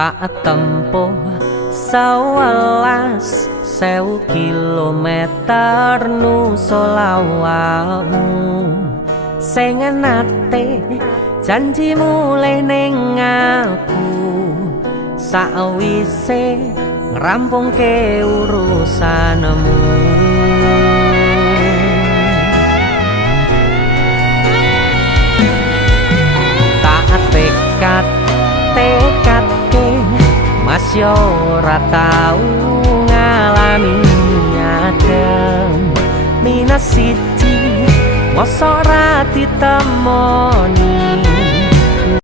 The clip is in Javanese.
Tak tempuh 11.000 kilometer nusolawakmu sing nate janji mulih ning aku sawise ngrampungke urusanmu. Tak tekadke mas yo ora tau ngalami adem minus siji mosok ora ditemoni